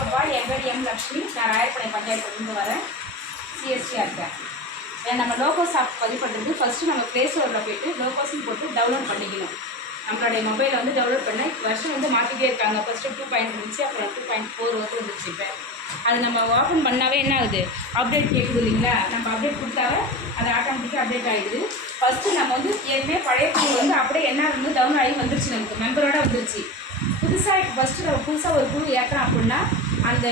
வணக்கம்ப்பா, என் பேர் எம் லக்ஷ்மி. நான் ராயப்பனை பஞ்சாயத்துலேருந்து வரேன். சிஎஸ்டியாக இருக்கேன். நம்ம லோகோஸ் ஆப் பதிவு பண்ணுறது ஃபஸ்ட்டு நம்ம ப்ளே ஸ்டோரில் போய்ட்டு லோகோஸ்ன்னு போட்டு டவுன்லோட் பண்ணிக்கணும். நம்மளுடைய மொபைலில் வந்து டவுன்லோட் பண்ண வருஷம் வந்து மாற்றிட்டே இருக்காங்க. ஃபஸ்ட்டு 2.0 இருந்துச்சு, அப்புறம் 2.4 வந்து வந்துச்சு. இப்போ அது நம்ம ஓப்பன் பண்ணாவே என்ன ஆகுது, அப்டேட் கேட்குது இல்லைங்களா? நம்ம அப்டேட் கொடுத்தாவே அது ஆட்டோமேட்டிக்காக அப்டேட் ஆகிடுது. ஃபஸ்ட்டு நம்ம வந்து ஏற்கனவே பழைய குழு வந்து அப்படியே என்ன வந்து டவுன் ஆகி வந்துருச்சு, நமக்கு மெம்பரோட வந்துருச்சு. புதுசாக இப்போ ஃபஸ்ட்டு நம்ம புதுசாக ஒரு குழு ஏற்றுறோம் அப்படின்னா அந்த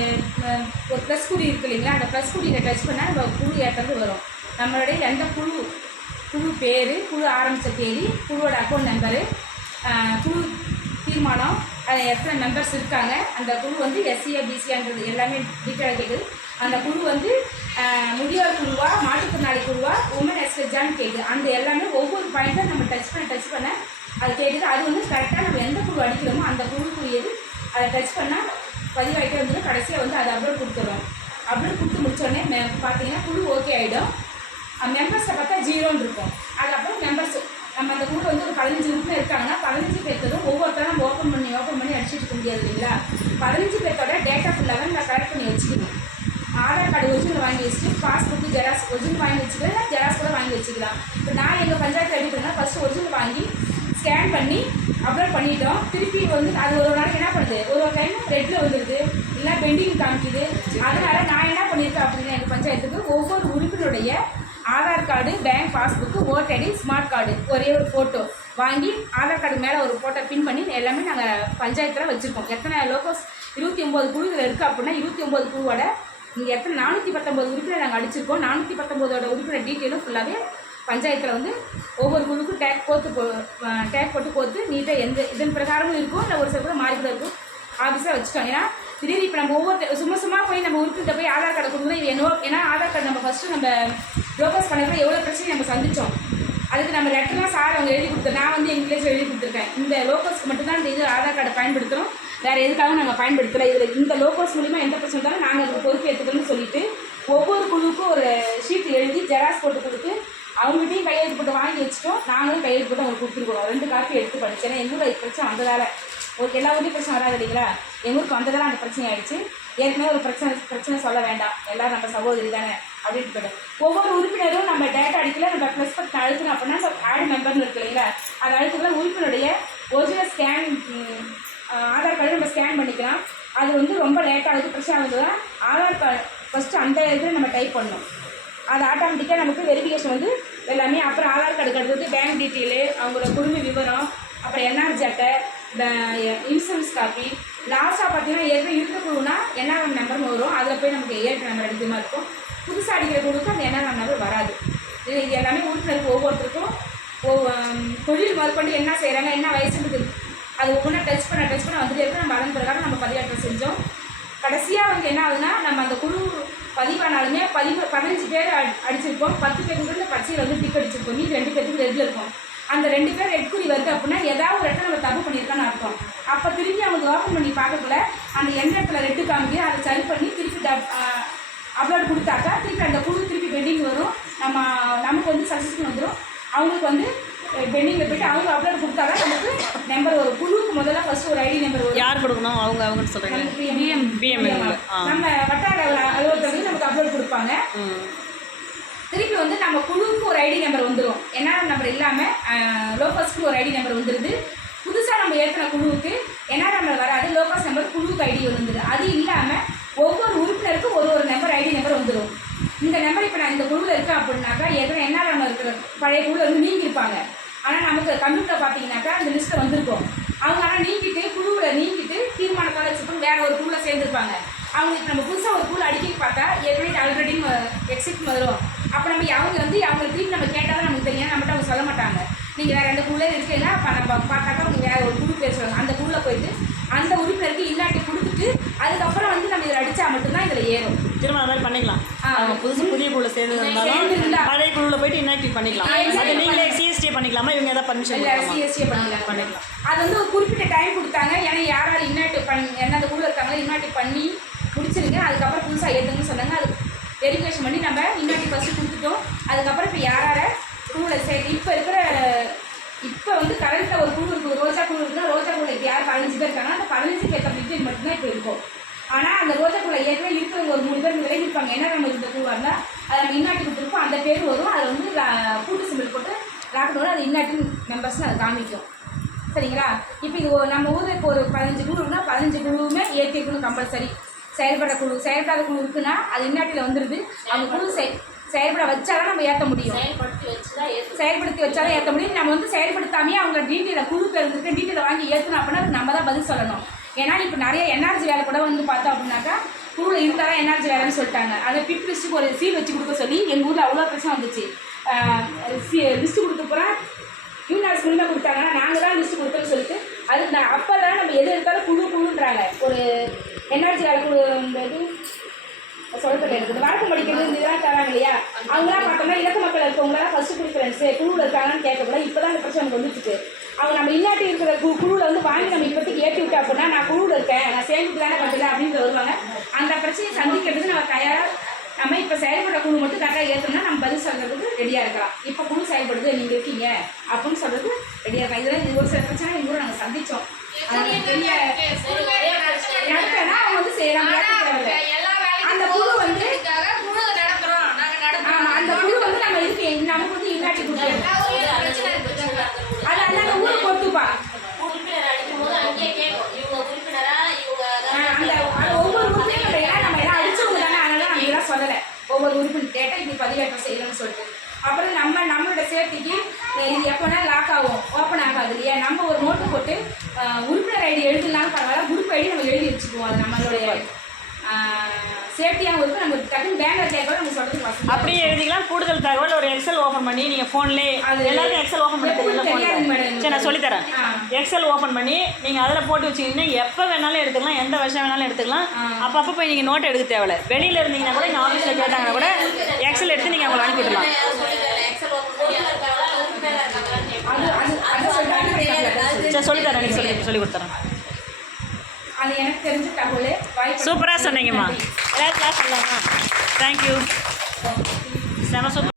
ஒரு ப்ளஸ் குழு இருக்குது இல்லைங்களா? அந்த ப்ளஸ் குழியில் டச் பண்ணால் நம்ம குழு ஏற்றது வரும். நம்மளுடைய எந்த குழு பேர், குழு ஆரம்பித்த தேதி, குழுவோட அக்கௌண்ட் நம்பரு, குழு தீர்மானம், அது எத்தனை மெம்பர்ஸ் இருக்காங்க, அந்த குழு வந்து எஸ்சியா பிசியான்றது எல்லாமே டீட்டெயிலாக கேட்குது. அந்த குழு வந்து முதியோர் குழுவா, மாற்றுத்திறனாளி குழுவா, உமன் எஸ்எஸ்ஜான்னு கேட்குது. அந்த எல்லாமே ஒவ்வொரு பாயிண்ட்டும் நம்ம டச் பண்ண அது கேட்குது. அது வந்து கரெக்டாக நம்ம எந்த குழு அடிக்கிறோமோ அந்த குழுக்குரியது அதை டச் பண்ணால் பதிவாகிட்டே வந்து கடைசியாக வந்து அதை அப்லோட் கொடுத்துருவோம். அப்லோட் கொடுத்து முடிச்சோடனே பார்த்தீங்கன்னா குழு ஓகே ஆகிடும். மெம்பர்ஸை பார்த்தா 0ன்னு இருக்கும். அதுக்கப்புறம் மெம்பர்ஸ் நம்ம அந்த குழு வந்து ஒரு 15 உறுப்பினர் இருக்காங்கன்னா 15 பேர்த்ததும் ஒவ்வொருத்தரும் நம்ம ஓப்பன் பண்ணி அடிச்சுட்டு இருக்க முடியாது இல்லைங்களா? 15 பேர்த்தோட டேட்டா ஃபுல்லாக நம்ம கலெக்ட் பண்ணி வச்சுக்கணும். ஆதார் கார்டு ஒரிஜினல் வாங்கி வச்சுட்டு, பாஸ்புக்கு ஜெராக்ஸ் ஒரிஜினல் வாங்கி வச்சுக்கலாம், இல்லை ஜெராக்ஸ் கூட வாங்கி வச்சுக்கலாம். இப்போ நான் எங்கள் பஞ்சாயத்தில் எடுக்கிறேன்னா ஃபஸ்ட்டு ஒரிஜினல் வாங்கி ஸ்கேன் பண்ணி அப்லோட் பண்ணிட்டோம். திருப்பி வந்து அது ஒரு நாளைக்கு என்ன பண்ணுது, ஒரு டைம் ரெட்டில் வந்துடுது, இல்லை பெண்டிங் காமிக்குது. அதனால் நான் என்ன பண்ணியிருக்கேன் அப்படின்னா எங்கள் பஞ்சாயத்துக்கு ஒவ்வொரு உறுப்பினருடைய Aadhaar card, bank passbook, voter ID, smart card, ஒரே ஒரு ஃபோட்டோ வாங்கி ஆதார் கார்டு மேலே ஒரு ஃபோட்டோ பின் பண்ணி எல்லாமே நாங்கள் பஞ்சாயத்தில் வச்சுருக்கோம். எத்தனை லோகோஸ் 29 குழு இதில் இருக்குது அப்படின்னா 29 குழுவோட இங்கே எத்தனை 419 உறுப்பினர் நாங்கள் அடிச்சிருக்கோம். 419 உறுப்பினர் டீட்டெயிலும் ஃபுல்லாகவே பஞ்சாயத்தில் வந்து ஒவ்வொரு குழுக்கும் டேக் போட்டு கோத்து நீட்டாக இதன் பிரகாரமும் இருக்கும். இல்லை ஒரு சில கூட மாறி கூட இருக்கும். ஆஃபீஸாக வச்சுட்டோம். ஏன்னா திடீர்னு இப்போ நம்ம ஒவ்வொரு சும்மா போய் நம்ம உறுப்பிட்ட போய் ஆதார் கார்டை கொடுக்கணும். இது ஏன்னா ஆதார் கார்டு நம்ம ஃபஸ்ட்டு நம்ம லோகோஸ் பண்ணப்போ எவ்வளோ பிரச்சனை நம்ம சந்தித்தோம். அதுக்கு நம்ம லெட்டர்லாம் சார் அவங்க எழுதி கொடுத்தோம். நான் வந்து இங்கிலீஷில் எழுதி கொடுத்துருக்கேன். இந்த லோகோஸ்க்கு மட்டும்தான் இந்த இது ஆதார் கார்டை பயன்படுத்துகிறோம், வேறு எதுக்காகவும் நாங்கள் பயன்படுத்தலை. இதில் இந்த லோகோஸ் மூலிமா எந்த பிரச்சனை இருந்தாலும் நாங்கள் அதுக்கு பொறுப்பு எடுத்துக்கணும்னு சொல்லிட்டு ஒவ்வொரு குழுவுக்கும் ஒரு ஷீட் எழுதி ஜெராக்ஸ் போட்டு கொடுத்து அவங்ககிட்டையும் கையெழுத்து போட்டு வாங்கி வச்சுட்டோம். நாங்களும் கையெழுத்து போட்டு அவங்க கொடுத்துருக்கோம். 2 காப்பி எடுத்து படித்தேன். எங்கள் ஊரில் பிரச்சனை வந்ததால் ஒரு எல்லா ஊர்லேயும் பிரச்சனை வராது இல்லைங்களா? எங்கள் ஊருக்கு வந்ததால் அந்த பிரச்சனை ஆகிடுச்சு. ஏற்கனவே ஒரு பிரச்சனை சொல்ல வேண்டாம், எல்லோரும் நம்ம சகோதரி தானே அப்படின்ட்டு போய்டும். ஒவ்வொரு உறுப்பினரும் நம்ம டேட்டா அடிக்கல, நம்ம ப்ளஸ் பட்டன் அழுத்தணும் அப்படின்னா ஆட் மெம்பர்னு இருக்கு இல்லைங்களா? அது அழுத்துக்கலாம். உறுப்பினருடைய ஒரிஜினல் ஸ்கேன் ஆதார் கார்டு நம்ம ஸ்கேன் பண்ணிக்கலாம். அது வந்து ரொம்ப லேட்டாகுது, பிரச்சனை ஆகுதுன்னா ஆதார் கார்டு ஃபஸ்ட்டு அந்த இதில் நம்ம டைப் பண்ணணும். அது ஆட்டோமேட்டிக்காக நமக்கு வெரிஃபிகேஷன் வந்து எல்லாமே. அப்புறம் ஆதார் கார்டுக்கு அடுத்தது பேங்க் டீட்டெயிலு, அவங்களோட குடும்ப விவரம், அப்புறம் என்ஆர்ஜி அட்டை, இன்சூரன்ஸ் காப்பி. லாஸ்ட்டாக பார்த்தீங்கன்னா ஏற்கனவே இருக்க குழுனா என்ஆர்எம் நம்பர்னு வரும். அதில் போய் நமக்கு ஏற்ற நம்பர் அடிக்கிற மாதிரி இருக்கும். புதுசாக அடிக்கிற குழுக்கு அந்த என்ஆர்எம் நம்பர் வராது. இது எல்லாமே உறுப்பினருக்கு ஒவ்வொருத்தருக்கும் தொழில் முதற்கொண்டு என்ன செய்கிறாங்க, என்ன வயசுன்றது அது ஒவ்வொன்றா டச் பண்ண வந்துட்டு இருக்கு. நம்ம அதன் பிரகாரம் நம்ம பதிவேற்றம் செஞ்சோம். கடைசியாக வந்து என்ன ஆகுதுன்னா நம்ம அந்த குழு பதிவானாலுமே 15 பேர் அடிச்சிருப்போம். 10 பேருக்கு பச்சையில் வந்து டிக் அடிச்சிருப்போம். மீது 2 பேருக்கு ரெட்டில் இருக்கும். அந்த 2 பேர் ரெட் குறி வருது அப்படின்னா ஏதாவது ஒரு இடத்துல நம்ம தப்பு பண்ணியிருக்கான்னு அர்த்தம். அப்போ திரும்பி அவங்க ஓப்பன் பண்ணி பார்க்கக்குள்ள அந்த எந்த இடத்துல ரெட்டு காமிக்க அதை சரி பண்ணி திருப்பி அப்லோட் கொடுத்தாக்கா திருப்பி அந்த குழு திருப்பி பெண்டிங் வரும். நமக்கு வந்து சக்ஸஸ்ஃபுல் வந்துடும். அவங்களுக்கு வந்து பெண்டிங்கில் போய்ட்டு அவங்க அப்லோட் கொடுத்தாதான் நமக்கு நம்பர் ஒரு குழுவுக்கு முதல்ல ஃபஸ்ட்டு ஒரு ஐடி நம்பர் வரும். யார் கொடுக்கணும்? அவங்க சொல்கிறாங்க. நம்ம வட்டார அலுவலகத்துக்கு நமக்கு அப்லோட் கொடுப்பாங்க. திருப்பி வந்து நம்ம குழுவுக்கு ஒரு ஐடி நம்பர் வந்துடும். என்ஆர்எம் நம்பர் இல்லாமல் லோகோஸ்க்கு ஒரு ஐடி நம்பர் வந்துடுது. புதுசாக நம்ம ஏற்றின குழுவுக்கு என்ஆர்எம் நம்பர் வராது, லோகோஸ் நம்பர் குழுவுக்கு ஐடி வந்துடுது. அது இல்லாமல் ஒவ்வொரு உறுப்பினருக்கும் ஒரு நம்பர் ஐடி நம்பர் வந்துடும். இந்த நம்பர் இப்போ நான் இந்த குழுவில் இருக்கேன் அப்படின்னாக்கா ஏற்கனவே என்ஆர்எம் இருக்கிற பழைய குழுவில் வந்து நீங்கியிருப்பாங்க. ஆனால் நமக்கு கம்ப்யூட்டர் பார்த்தீங்கன்னாக்கா அந்த லிஸ்ட்டில் வந்திருக்கும். அவங்க ஆனால் குழுவில் நீக்கிட்டு தீர்மானத்தோட வச்சுருப்பாங்க, வேறு ஒரு குழுவில் சேர்ந்துருப்பாங்க. அவங்களுக்கு நம்ம புதுசாக ஒரு குழு அடிக்க பார்த்தா ஏற்கனவே ஆல்ரெடி எக்ஸிட் வரும். அப்போ அவங்க வந்து அவங்க திருப்பி நம்ம கேட்டால் தான் நமக்கு தெரியும். நம்மகிட்ட அவங்க சொல்ல மாட்டாங்க, நீங்கள் வேறு எந்த குழுவில் இருக்கீங்கன்னா அப்போ நம்ம பார்த்தாக்கா அவங்க வேறு ஒரு குழு பேர் சொல்லுவாங்க. அந்த குழுவில் போயிட்டு அந்த உறுப்பினருக்கு இல்லாட்டி கொடுத்துட்டு அதுக்கப்புறம் வந்து நம்ம இதில் அடித்தா மட்டும்தான் இதில் ஏறும். திரும்ப அது மாதிரி பண்ணிக்கலாம். புதிய குழுவில் சேர்ந்து பழைய குழுவில் போயிட்டு இன்ஆக்டிவ் பண்ணிக்கலாம். அது நீங்களே சிஎஸ்டி பண்ணிக்கலாமா? இவங்க ஏதாவது பர்மிஷன் சிஎஸ்டி பண்ணிக்கலாம். அது வந்து ஒரு குறிப்பிட்ட டைம் கொடுத்தாங்க. ஏன்னா யாரால் இன்ஆக்டிவ் அந்த குழுவில் இருக்காங்களோ இன்ஆக்டிவ் பண்ணி முடிச்சிருங்க, அதுக்கப்புறம் புதுசாக ஏற்றுங்கன்னு சொன்னாங்க. அது வெரிஃபிகேஷன் பண்ணி நம்ம இன்ஆக்டிவ் ஃபஸ்ட்டு கொடுத்துட்டோம். அதுக்கப்புறம் இப்போ யாரை குழுவில் இப்போ வந்து கரண்ட்டில் ஒரு குழு இருக்குது, ரோஜா குழு இருக்குன்னா ரோஜா குழுக்கு யார் 15 பேர் இருக்காங்கன்னா அந்த 15 பேர் டீட்டெயில் மட்டும்தான் இப்போ இருக்கும். ஆனால் அந்த ரோஜாக்குள்ள ஏற்கனவே இருக்கிறவங்க ஒரு 3 பேர் விலகி இருப்பாங்க. என்ன நம்ம இந்த குழுவாக இருந்தால் அதை நம்ம இன்னாட்டி கொடுத்துருப்போம், அந்த பேர் வரும். அதை வந்து கூட்டு சிம்பிள் போட்டு லாக்டவுன் வரும், அது இன்னாட்டி மெம்பர்ஸ்னு அதை காமிக்கும். சரிங்களா? இப்போ இது நம்ம ஊருக்கு ஒரு 15 குழு இருக்குன்னா 15 குழுவுமே ஏற்றிருக்கணும் கம்பல்சரி. செயல்பட குழு செயல்படாத குழு இருக்குன்னா அது இன்னாட்டியில் வந்துடுது. அந்த குழு செயல்பட வச்சாதான் நம்ம ஏற்ற முடியும். செயல்படுத்தி வச்சாலும் ஏற்ற முடியும். நம்ம வந்து செயல்படுத்தாமே அவங்க டீட்டெயிலை குழு பேர் இருந்துட்டு டீட்டெயிலை வாங்கி ஏற்றணும் அப்படின்னா நம்ம தான் பதில் சொல்லணும். ஏன்னா இப்போ நிறைய என்ஆர்ஜி வேலை கூட வந்து பார்த்தோம் அப்படின்னாக்கா குழுவில் இருந்தாலும் என்ஆர்ஜி வேலைன்னு சொல்லிட்டாங்க. அதை பிட் லிஸ்ட்டுக்கு ஒரு சீல் வச்சு கொடுக்க சொல்லி எங்கள் ஊரில் அவ்வளோ பிரச்சனை வந்துச்சு. லிஸ்ட்டு கொடுக்க போகிறேன் யூனிவர்ஸ் மூலிமா கொடுத்தாங்கன்னா நாங்கள் தான் லிஸ்ட்டு கொடுத்தோன்னு சொல்லிட்டு அது அப்போ தான் நம்ம எது எடுத்தாலும் குழுன்றாங்க. ஒரு என்ஆர்ஜி வேலை குழுன்றது சொல்கிறது இருக்குது. வழக்கம் படிக்கிறது இதெல்லாம் தராங்க இல்லையா? அவங்களாம் பார்த்தோம்னா இலக்கு மக்கள் இருக்கவங்களாம் ஃபஸ்ட்டு ப்ரிஃபரன்ஸு குழுவில் இருக்காங்கன்னு கேட்கக்கூடாது. இப்போ தான் அந்த பிரச்சனை நமக்கு வந்துருக்கு. அவங்க நம்ம இல்லாட்டி இருக்கிற குழுவில் வந்து வாங்கி நம்ம இப்போதைக்கு ஏற்றி விட்டா அப்படின்னா நான் குழுவில் இருக்கேன், நான் சேர்ந்துட்டு தானே பண்ணுறேன் அப்படின்னு வருவாங்க. அந்த பிரச்சனையை சந்திக்கிறதுக்கு நம்ம தயாராக நம்ம இப்போ செயல்பட குழு மட்டும் கரெக்டாக ஏற்றோம்னா நம்ம பதில் சொல்கிறதுக்கு ரெடியாக இருக்கலாம். இப்போ குழு செயல்படுது நீங்கள் இருக்கீங்க அப்படின்னு சொல்கிறது ரெடியாக இருக்கலாம். இதெல்லாம் இது ஒரு சில பிரச்சனை எங்கள் ஊரை நாங்கள் சந்தித்தோம். பெரிய நடத்தினா அவங்க வந்து செய்கிறாங்க. அந்த குழு வந்து அந்த குழு வந்து நம்ம இருக்கு நமக்கு வந்து இன்னாட்டி கொடுக்குறோம். அது அந்த ஊருக்கு பொறுத்துப்பா. அந்த ஒவ்வொரு உறுப்பினர் நம்ம எல்லாம் அடிச்சவங்க தானே, அதனால நம்ம இதெல்லாம் சொல்லலை. ஒவ்வொரு உறுப்பினர் டேட்டா இப்படி பதிவேற்றம் செய்யணும்னு சொல்லிட்டு அப்புறம் நம்மளோட சேஃப்டிக்கு இது எப்போனா லாக் ஆகும், ஓப்பன் ஆகாது இல்லையா? நம்ம ஒரு நோட்டு போட்டு உறுப்பினர் ஐடி எழுதுனாலும் பரவாயில்ல, குரூப் ஐடி நம்ம எழுதி வச்சுக்குவோம். அது நம்மளுடைய சேஃப்டியாகவும் இருக்கும். நம்ம டக்குன்னு பேங்கில் கேட்கறது நம்ம சொல்கிறது வசதி. அப்படியே எழுதிக்கலாம். கூடுதல் தகவல் ஒரு எக்ஸல் ஓப்பன் பண்ணி நீங்கள் ஃபோன்லேயே எல்லாருக்கும் எக்ஸல் ஓப்பன் பண்ணி தெரியும். சரி, நான் சொல்லித்தரேன். எக்ஸல் ஓப்பன் பண்ணி நீங்கள் அதில் போட்டு வச்சிங்கன்னா எப்போ வேணாலும் எடுத்துக்கலாம், எந்த வருஷம் வேணாலும் எடுத்துக்கலாம். அப்பப்போ போய் நீங்கள் நோட் எடுக்க தேவையில்லை. வெளியில் இருந்தீங்கன்னா கூட இங்கே ஆஃபீஸில் கேட்டாங்கன்னா கூட எக்ஸல் எடுத்து நீங்கள் அவங்களை அனுப்பிவிடலாம். சரி, சொல்லித்தரேன். நீங்கள் சொல்லி கொடுத்துறேன். அது எனக்கு தெரிஞ்ச தகவல் சூப்பராக சொன்னீங்கம்மா. எல்லாரும் கிளாஸ் பண்ணலாமா? தேங்க்யூ. செம சூப்பர்.